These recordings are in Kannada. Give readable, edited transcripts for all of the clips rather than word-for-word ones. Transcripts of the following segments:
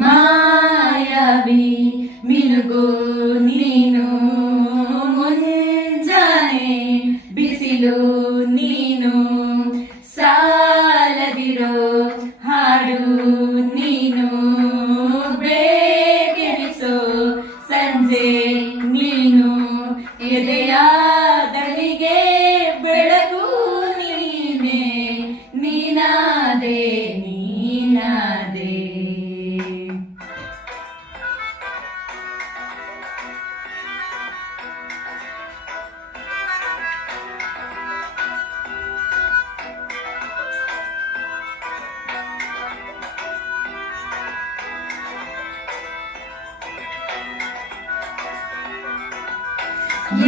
ಮಾಯಾವಿ ಮಿನುಗು ನೀನು, ಮುಂಜಾನೆ ಬಿಸಿಲು ನೀನು, ಸಾಲದಿರೋ ಹಾಡು ನೀನು, ಬೇಕೆನಿಸೋ ಸಂಜೆ ನೀನು, ಎದೆಯ ದನಿಗೆ ಬೆಳಕು ನೀನೆ, ನೀನಾದೆ ನೀನಾದೆ.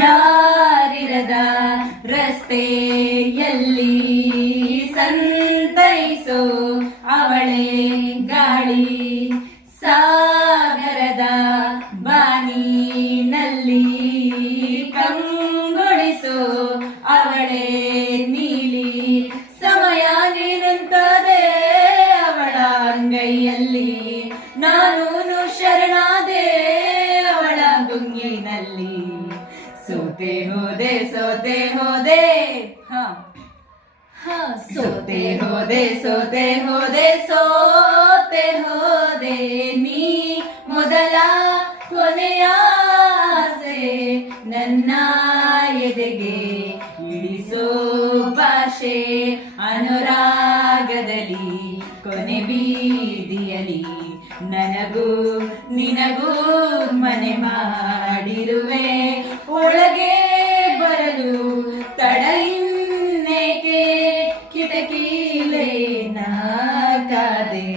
ಯಾರಿರದ ರಸ್ತೆಯಲ್ಲಿ ಸಂತೈಸೋ ಅವಳೇ ಗಾಳಿ, ಸಾಗರದ ಬಾನಿನಲ್ಲಿ ಕಂಗೊಳಿಸೋ ಅವಳೇ ನೀಲಿ, ಸಮಯ ನೀನಂತದೆ ಅವಳ ಅಂಗೈಯಲ್ಲಿ, ನಾನು ಶರಣಾದೆ ಅವಳ ಗುಂಗಿನಲ್ಲಿ. ಸೋತೆ ಹೋದೆ ಸೋತೆ ಹೋದೆ, ಸೋತೆ ಹೋದೆ ಸೋತೆ ಹೋದೆ ಸೋತೆ ಹೋದೆ, ನೀ ಮೊದಲ ಕೊನೆಯ ಆಸೆ ನನ್ನ ಎದೆಗೆ ಇಳಿಸೋ ಭಾಷೆ, ಅನುರಾಗದಲ್ಲಿ ಕೊನೆ ಬೀದಿಯಲಿ ನನಗೂ ನಿನಗೂ ಮನೆ ಮಾಡಿರುವೆ, ಒಳಗೆ ಬರಲು ತಡ ಇನ್ನೇಕೆ, ಕಿಟಕಿಲೇ ನಾಕಾದೆ.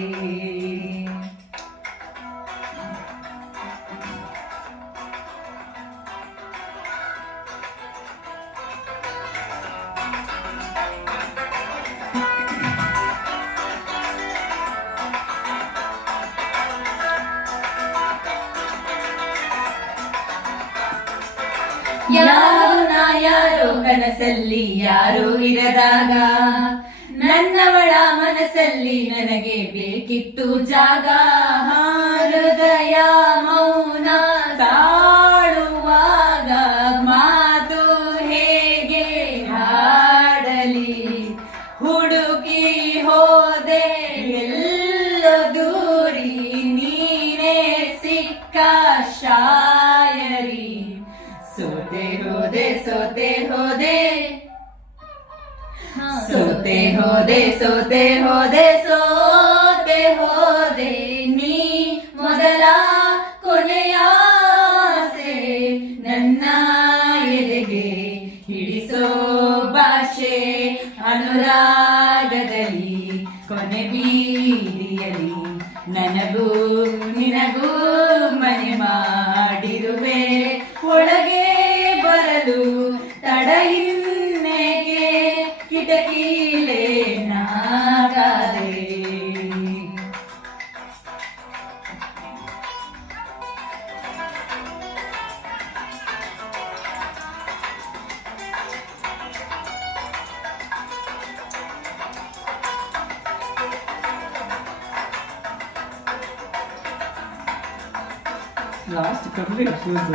ಯಾರು ನಾ ಯಾರೋ ಕನಸಲ್ಲಿ ಯಾರು ಇರದಾಗ, ನನ್ನವಳ ಮನಸ್ಸಲ್ಲಿ ನನಗೆ ಬೇಕಿತ್ತು ಜಾಗ, ಹೃದಯ ಮೌನ ತಾಳುವಾಗ ಮಾತು ಹೇಗೆ ಹಾಡಲಿ, ಹುಡುಕಿ ಹೋದೆ ಎಲ್ಲೋ ದೂರಿ, ನೀನೇ ಸಿಕ್ಕ ಶಾಯರಿ, ಸೋತೆ ಹೋದೆ ಸೋತೆ ಹೋದೆ, ಸೋತೆ ಹೋದೆ ಸೋತೆ ಹೋದೆ ಸೋತೆ ಹೋದೆ, ನೀ ಮೊದಲ ಕೊನೆಯ ಆಸೆ ನನ್ನ ಎದೆಗೆ ಹಿಡಿಸೋ ಭಾಷೆ, ಅನುರಾಗದಲ್ಲಿ ಕೊನೆ ಬೀದಿಯಲಿ ನನಗೂ ನಿನಗೂ ಮನೆ ಮಾಡಿರುವೆ, ಒಳಗೆ ಬರಲು ತಡ ಇನ್ನೇಕೆ, ಕಿಟಕಿಲೇ ನಾಗಾದೆ. Last curly